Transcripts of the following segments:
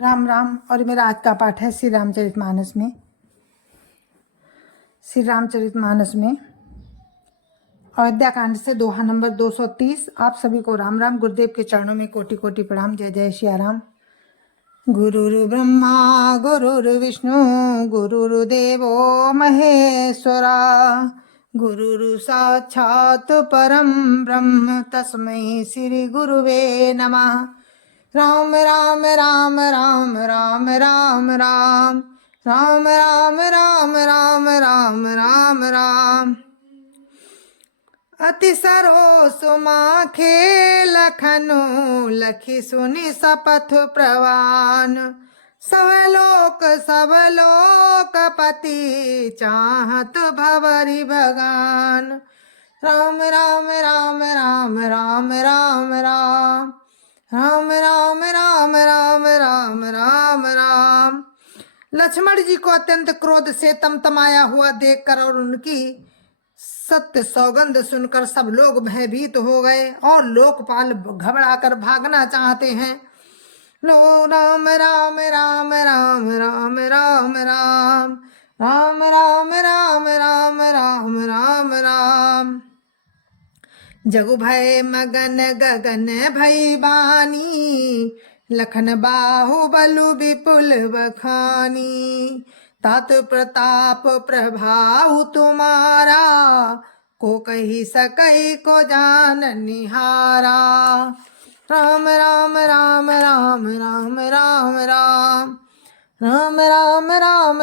राम राम। और मेरा आज का पाठ है श्री रामचरितमानस में अयोध्या कांड से दोहा नंबर 230। आप सभी को राम राम। गुरुदेव के चरणों में कोटि कोटि प्रणाम। जय जय सिया राम। गुरुर् ब्रह्मा गुरुर्विष्णु गुरुर्देवो महेश्वरा गुरुर् साक्षात् परम ब्रह्म तस्मै श्री गुरुवे नमः। राम राम राम राम राम राम राम राम राम राम राम राम राम राम। अति सरोस माखे लखनु लखी सुनि सपथ प्रवान। सब लोक पति चाहत भवरि भगान। राम राम राम राम राम राम राम राम राम राम राम राम राम राम। लक्ष्मण जी को अत्यंत क्रोध से तमतमाया हुआ देखकर और उनकी सत्य सौगंध सुनकर सब लोग भयभीत हो गए और लोकपाल घबराकर भागना चाहते हैं। लो राम राम राम राम राम राम राम राम राम राम राम राम राम राम। जगु भय मगन गगन भई बानी लखन बाहुबलु विपुल बखानी। तात प्रताप प्रभाव तुम्हारा को कही सकई को जान निहारा। राम राम राम राम राम राम राम राम राम राम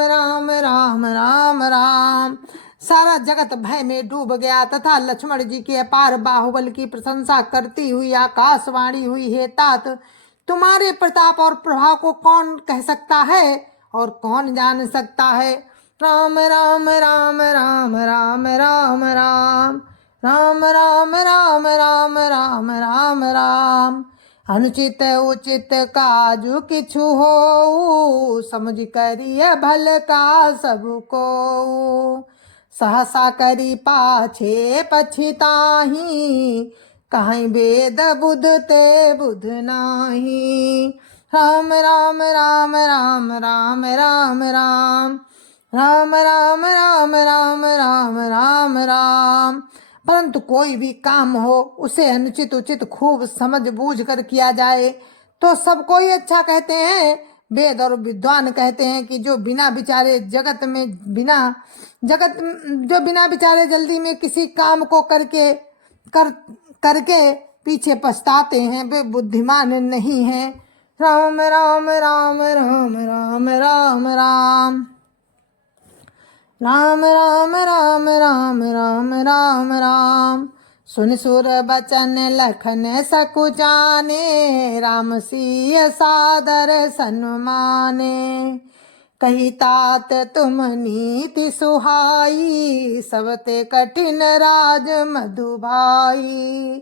राम राम राम राम। सारा जगत भय में डूब गया तथा लक्ष्मण जी के अपार बाहुबल की प्रशंसा करती हुई आकाशवाणी हुई, हे तात, तुम्हारे प्रताप और प्रभाव को कौन कह सकता है और कौन जान सकता है। राम राम राम राम राम राम राम राम राम राम राम राम राम राम। अनुचित उचित काजु किछु हो समझ करिय भल का सबको। सहसा करी पाछे पछिताही कहीं वेद बुध ते बुध नाही। राम राम राम राम राम राम राम राम राम राम राम राम राम राम। परंतु कोई भी काम हो उसे अनुचित उचित खूब समझ बूझ कर किया जाए तो सब कोई अच्छा कहते हैं। वेद और विद्वान कहते हैं कि जो बिना विचारे जल्दी में किसी काम को करके पीछे पछताते हैं वे बुद्धिमान नहीं हैं। राम राम राम राम राम राम राम राम राम राम राम राम राम राम। सुन सुर बचन लखन सकुचाने राम सिय सादर सन्माने। कही तात तुम नीति सुहाई सबते कठिन राज मधुभाई।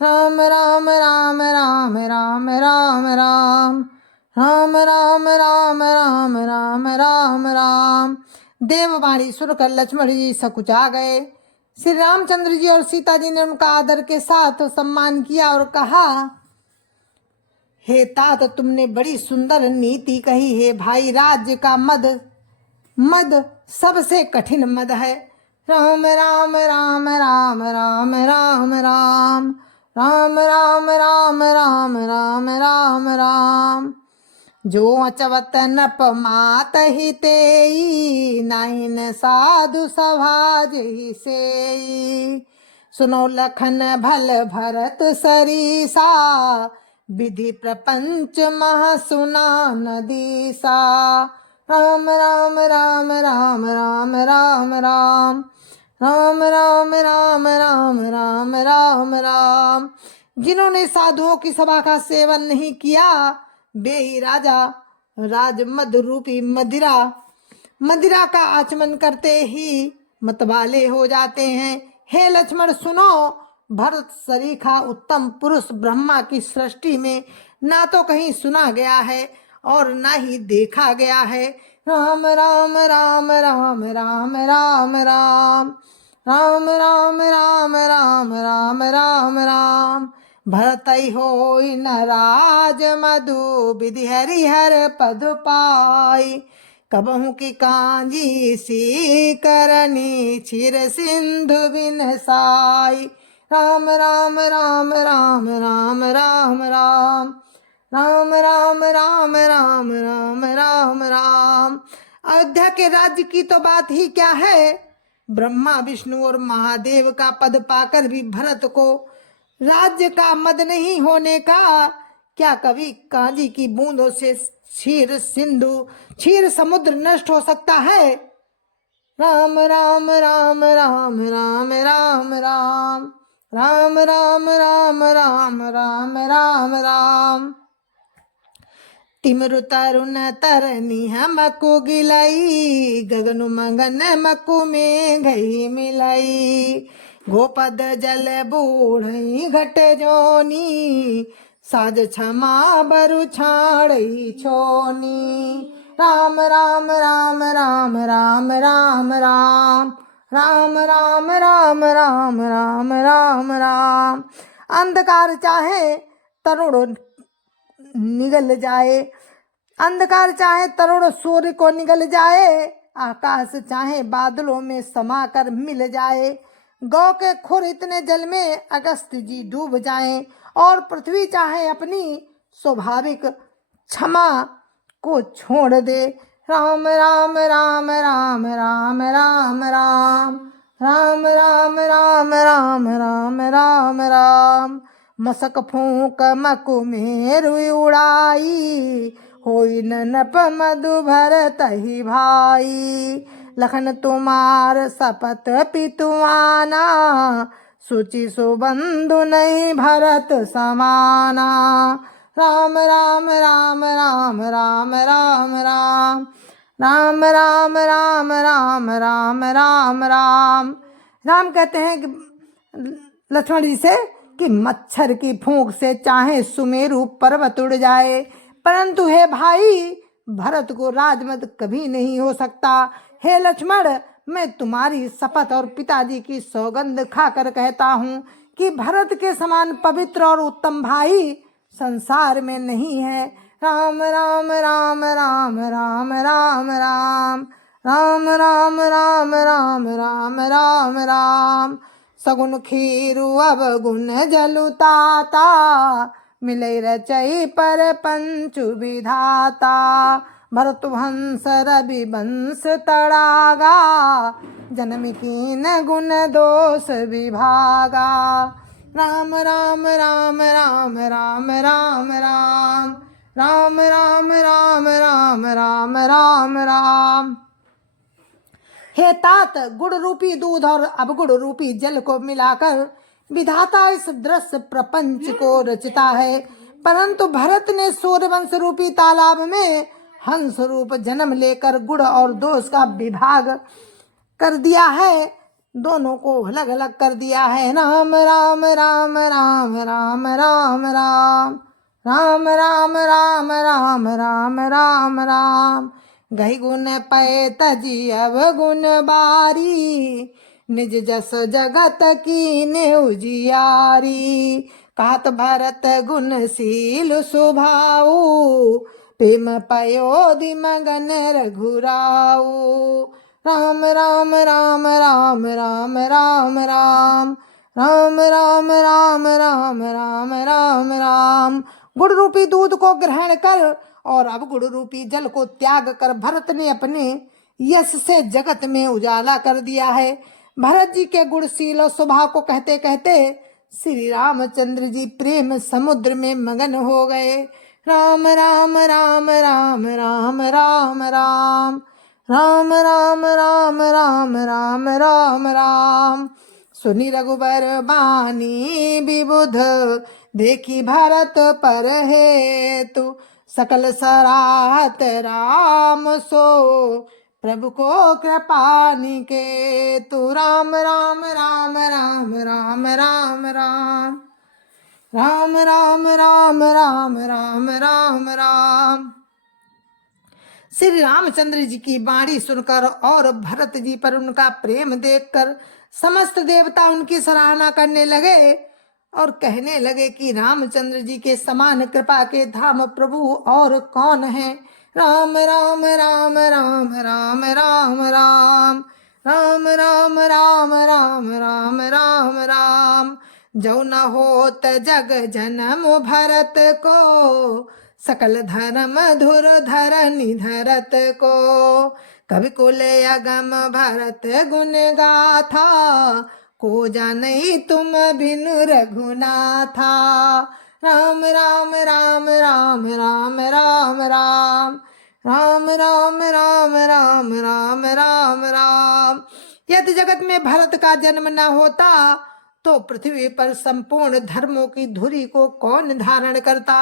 राम राम राम राम राम राम राम राम राम राम राम राम राम राम। देववाणी सुनकर लक्ष्मण जी सकुचा गए। श्री रामचंद्र जी और सीता जी ने उनका आदर के साथ सम्मान किया और कहा, हे तात, तुमने बड़ी सुंदर नीति कही है भाई। राज्य का मद सबसे कठिन मद है। राम राम राम राम राम राम राम राम राम राम राम राम राम राम। जो अचवत नप मात ही तेई नाइन साधु सभाज ही सेई। सुनो लखन भल भरत सरीसा विधि प्रपंच मह सुना नदीसा। राम राम राम राम राम राम राम राम राम राम राम राम राम राम। जिन्होंने साधुओं की सभा का सेवन नहीं किया वे ही राजमद रूपी मदिरा का आचमन करते ही मतवाले हो जाते हैं। हे लक्ष्मण सुनो, भरत सरीखा उत्तम पुरुष ब्रह्मा की सृष्टि में ना तो कहीं सुना गया है और ना ही देखा गया है। राम राम राम राम राम राम राम राम राम राम राम राम राम राम। भरतई होई न राज मधु विधि हरिहर पद पाई कबहू की कांजी सी करनी क्षीर सिंधु बिन साई राम राम राम राम राम राम राम राम राम राम राम राम राम राम। अयोध्या के राज्य की तो बात ही क्या है, ब्रह्मा विष्णु और महादेव का पद पाकर भी भरत को राज्य का मद नहीं होने का क्या कभी कांजी की बूंदों से क्षीर समुद्र नष्ट हो सकता है। राम राम राम राम राम राम राम राम राम राम राम राम राम राम। तिमरु तरुण तरनी हमको गिलाई गगनु मगन मकु में गई मिलाई गोपद जल बूढ़ई घट जोनी साज क्षमा बरु छाड़ई छोनी राम राम राम राम राम राम राम राम राम राम राम राम राम राम। अंधकार चाहे तरुण निगल जाए, अंधकार चाहे तरुण सूर्य को निगल जाए, आकाश चाहे बादलों में समाकर मिल जाए, गौ के खुर इतने जल में अगस्त जी डूब जाएं, और पृथ्वी चाहे अपनी स्वाभाविक क्षमा को छोड़ दे। राम राम राम राम राम राम राम राम राम राम राम राम राम राम। मसक फूक मकु मेरु उड़ाई होई ननप मधु भरत ही भाई लखन तुम्हार सपत पितुआना सुचि सुबंधु नहीं भरत समाना। राम राम राम राम राम राम राम राम राम राम राम राम राम राम। राम कहते हैं कि लक्ष्मण जी से कि मच्छर की फूंक से चाहे सुमेरु पर्वत उड़ जाए, परंतु हे भाई भरत को राजमद कभी नहीं हो सकता। हे लक्ष्मण, मैं तुम्हारी शपथ और पिताजी की सौगंध खाकर कहता हूँ कि भरत के समान पवित्र और उत्तम भाई संसार में नहीं है। राम राम राम राम राम राम राम राम राम राम राम राम राम राम। सगुन खीरु अवगुण जलुताता मिले रचई पर पंचु विधाता भरत हंस रवि वंश तड़ागा जन्म कीन गुण दोष विभागा। राम राम राम राम राम राम राम राम राम राम राम राम राम राम। हे तात, गुड़ रूपी दूध और अवगुण रूपी जल को मिलाकर विधाता इस दृश्य प्रपंच को रचता है, परंतु भरत ने सूर्यवंश रूपी तालाब में हंस रूप जन्म लेकर गुड़ और दोष का विभाग कर दिया है, दोनों को अलग अलग कर दिया है। राम राम राम राम राम राम राम राम राम राम राम राम राम राम। गही गुण पै तजी अवगुण बारी निज जस जगत की ने उजियारी कहत भरत गुणशील सुभाऊ प्रेम पयोधि मगन रघुराऊ। राम राम राम राम राम राम राम राम राम राम राम राम राम राम। गुड़ रूपी दूध को ग्रहण कर और अब गुड़ रूपी जल को त्याग कर भरत ने अपने यश से जगत में उजाला कर दिया है। भरत जी के गुणशील स्वभाव को कहते कहते श्री रामचंद्र जी प्रेम समुद्र में मगन हो गए। राम राम राम राम राम राम राम राम राम राम राम राम राम राम। सुनी रघुबर बानी विबुध देखी भरत पर हेतु सकल सराहत राम सो प्रभु को कृपा निकेतु। राम राम राम राम राम राम राम राम राम राम राम राम राम राम। श्री रामचंद्र जी की वाणी सुनकर और भरत जी पर उनका प्रेम देखकर समस्त देवता उनकी सराहना करने लगे और कहने लगे कि रामचंद्र जी के समान कृपा के धाम प्रभु और कौन है। राम राम राम राम राम राम राम राम राम राम राम राम राम राम। जो न होत जग जन्म भरत को, सकल धर्म धुर धरनि धरत को। कवि कुल अगम भरत गुण गाथा, को जानई तुम बिनु रघुनाथा। राम राम राम राम राम राम राम राम राम राम राम राम राम राम। यदि जगत में भरत का जन्म न होता तो पृथ्वी पर संपूर्ण धर्मों की धुरी को कौन धारण करता।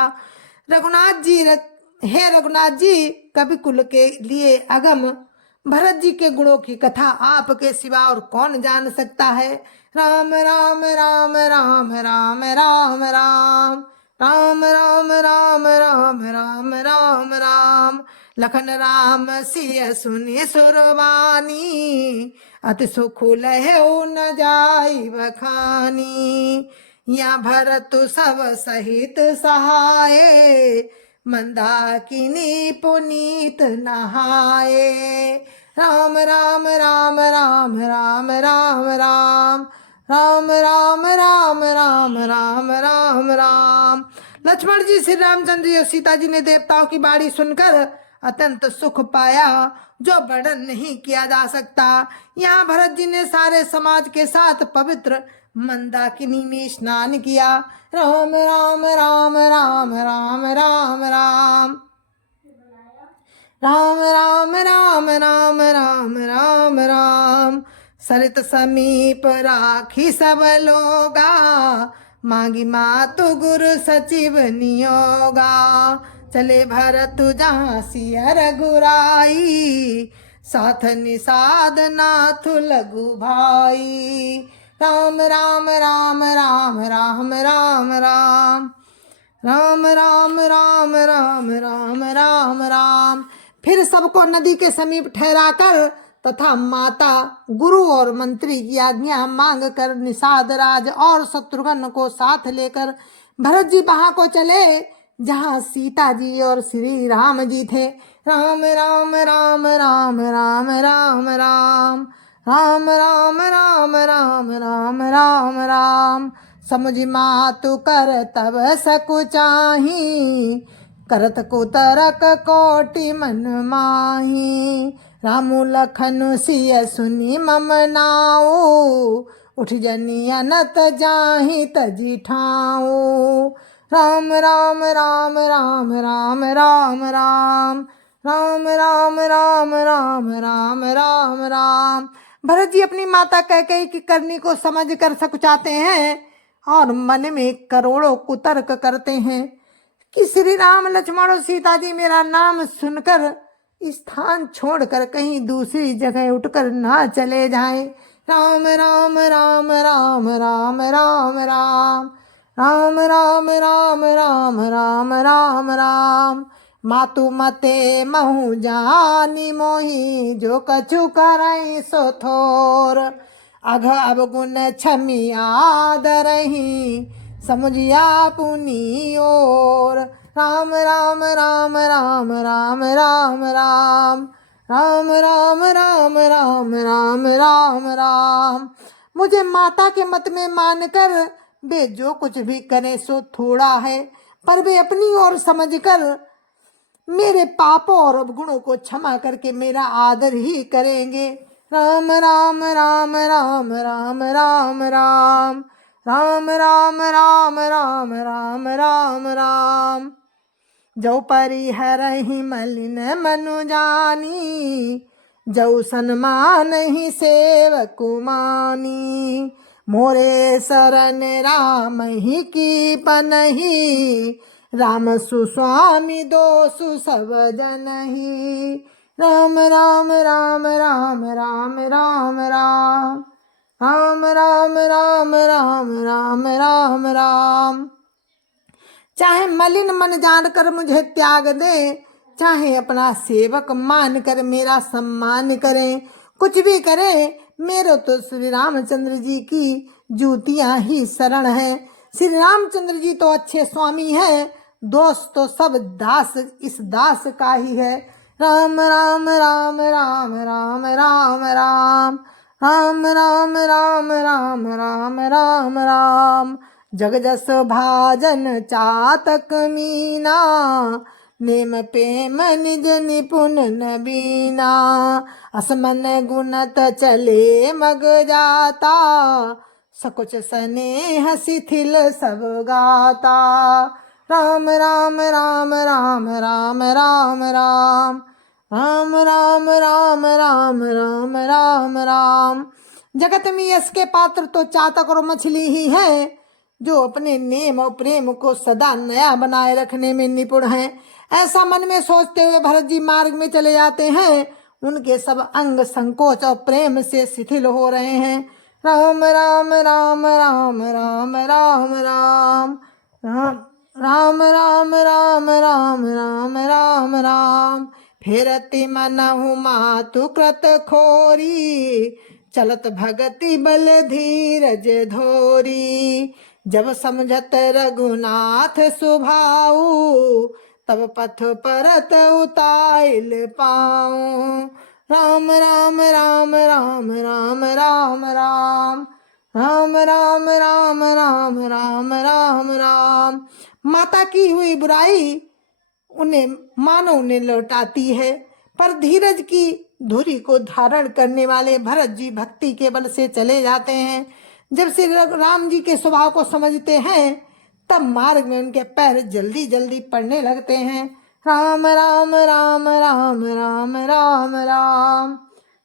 रघुनाथ जी, हे रघुनाथ जी, कवि कुल के लिए अगम भरत जी के गुणों की कथा आपके सिवा और कौन जान सकता है। राम राम राम राम राम राम राम राम राम राम राम राम राम राम। लखन राम सिय सुनि सुरवानी, अति सुख लहु न जाई बखानी। या भरत सब सहित सहाये, मंदाकिनी पुनीत नहाए। राम राम राम राम राम राम राम राम राम राम राम राम राम राम। लक्ष्मण जी, श्री रामचंद्र जी और सीता जी ने देवताओं की बाणी सुनकर अत्यंत सुख पाया, जो वर्णन नहीं किया जा सकता। यहाँ भरत जी ने सारे समाज के साथ पवित्र मंदाकिनी में स्नान किया। राम राम राम राम राम राम राम राम राम राम राम राम राम राम। सरित समीप राखी सब लोगा, मांगी मातु गुरु सचिव नियोगा। चले भरत जहाँ सिया रघुराई, साथ निषाद नाथ लघु भाई। राम राम राम राम राम राम राम राम राम राम राम राम राम राम। फिर सबको नदी के समीप ठहराकर तथा माता, गुरु और मंत्री की आज्ञा मांग कर निषाद राज और शत्रुघ्न को साथ लेकर भरत जी वहां को चले जहाँ सीता जी और श्री राम जी थे। राम राम राम राम राम राम राम राम राम राम राम राम राम राम। समुझ मातु कर तब सकुचाही, करत कुतरक कोटि मन माही। रामु लखन सिय सुनि मम नाऊ, उठ जनी अनत जाहि तजि ठाऊ। राम राम राम राम राम राम राम राम राम राम राम राम राम राम। भरत जी अपनी माता कैकेयी की करनी को समझ कर सकुचाते हैं और मन में करोड़ों कुतर्क करते हैं कि श्री राम लक्ष्मण और सीता जी मेरा नाम सुनकर स्थान छोड़कर कहीं दूसरी जगह उठकर ना चले जाएं। राम राम राम राम राम राम राम राम राम राम राम राम राम राम। मातु मते महु जानी मोही, जो कछु करई सो थोर। अघ अवगुण क्षमी आदरही, समुझिया पुनी ओर। राम राम राम राम राम राम राम राम राम राम राम राम राम राम। मुझे माता के मत में मानकर वे जो कुछ भी करें सो थोड़ा है, पर वे अपनी ओर समझकर मेरे पापों और अवगुणों को क्षमा करके मेरा आदर ही करेंगे। राम राम राम राम राम राम राम राम राम राम राम राम राम राम। जो परिहरहि मलिन मनु जानी, जो सन्मान ही सेवकु मानी। मोरे शरण राम ही की पनहि, राम सुस्वामी दोषु सब जनहि। राम राम राम राम राम राम राम राम राम राम राम राम राम राम। चाहे मलिन मन जानकर मुझे त्याग दे, चाहे अपना सेवक मान कर मेरा सम्मान करें, कुछ भी करें, मेरे तो श्री रामचंद्र जी की जूतियां ही शरण है। श्री रामचंद्र जी तो अच्छे स्वामी हैं, दोस्त तो सब दास इस दास का ही है। राम राम राम राम राम राम राम राम राम राम राम राम राम राम। जग जस भाजन चातक मीना, नेम प्रेम निज निपुण नबीना। असमन गुणत चले मग जाता, सकुच स्नेह शिथिल सब गाता। राम राम राम राम राम राम राम राम राम राम राम राम राम राम। जगत में यश के पात्र तो चातक और मछली ही है, जो अपने नेम और प्रेम को सदा नया बनाए रखने में निपुण हैं। ऐसा मन में सोचते हुए भरत जी मार्ग में चले जाते हैं। उनके सब अंग संकोच और प्रेम से शिथिल हो रहे हैं। राम राम राम राम राम राम राम राम राम राम राम राम राम राम। फेरति मनहु मातु कृत खोरी, चलत भगति बल धीरज धोरी। जब समझत रघुनाथ सुभाऊ, तब पथ परत उताइल पाऊं। राम राम राम राम राम राम राम राम राम राम राम राम राम राम। माता की हुई बुराई उन्हें मानव ने लौटाती है, पर धीरज की धुरी को धारण करने वाले भरत जी भक्ति के बल से चले जाते हैं। जब श्री राम जी के स्वभाव को समझते हैं, तब मार्ग में उनके पैर जल्दी जल्दी पड़ने लगते हैं। राम राम राम राम राम राम राम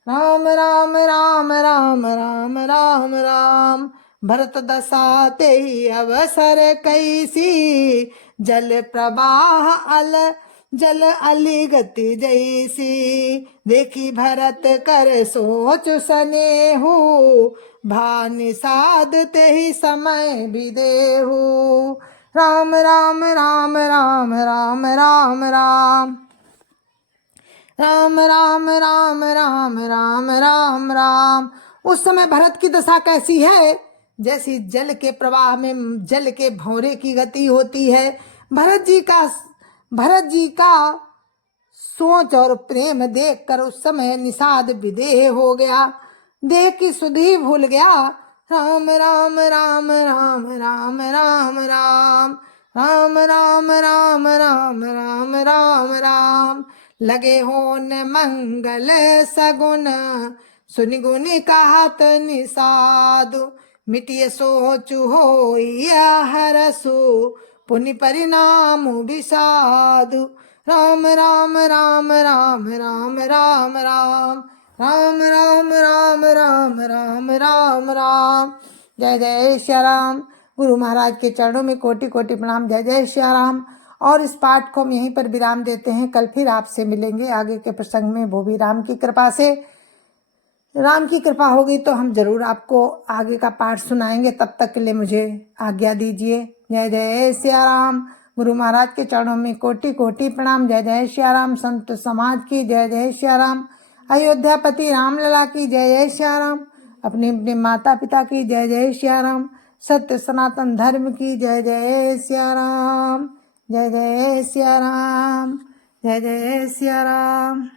राम राम राम राम राम राम राम। भरत दशा ते ही अवसर कैसी, जल प्रवाह जल अली गति जैसी। देखी भरत कर सोच सनेहू, भानि साधते ही समय विदेहू। राम राम राम राम राम राम राम राम राम राम राम राम राम राम। उस समय भरत की दशा कैसी है? जैसी जल के प्रवाह में जल के भंवरे की गति होती है। भरत जी का सोच और प्रेम देखकर उस समय निषाद विदेह हो गया, देह की सुधि भूल गया। राम राम राम राम राम राम राम राम राम राम राम राम राम राम। लगे होन मंगल सगुन, सुनि गुनि कहत निषादु। मिटिय सोचु होइया हरसु, पुनि परिणाम विषादु। राम राम राम राम राम राम राम राम राम राम राम राम राम राम। जय जय श्री राम। गुरु महाराज के चरणों में कोटि कोटि प्रणाम। जय जय श्री राम। और इस पाठ को हम यहीं पर विराम देते हैं। कल फिर आपसे मिलेंगे आगे के प्रसंग में। वो भी राम की कृपा से, राम की कृपा होगी तो हम जरूर आपको आगे का पाठ सुनाएंगे। तब तक के लिए मुझे आज्ञा दीजिए। जय जय श्री राम। गुरु महाराज के चरणों में कोटि कोटि प्रणाम। जय जय श्री राम। संत समाज की जय जय श्री राम। अयोध्यापति रामलला की जय जय श्री राम। अपने अपने माता पिता की जय जय श्री राम। सत्य सनातन धर्म की जय जय श्री राम। जय जय श्री राम। जय जय श्री राम।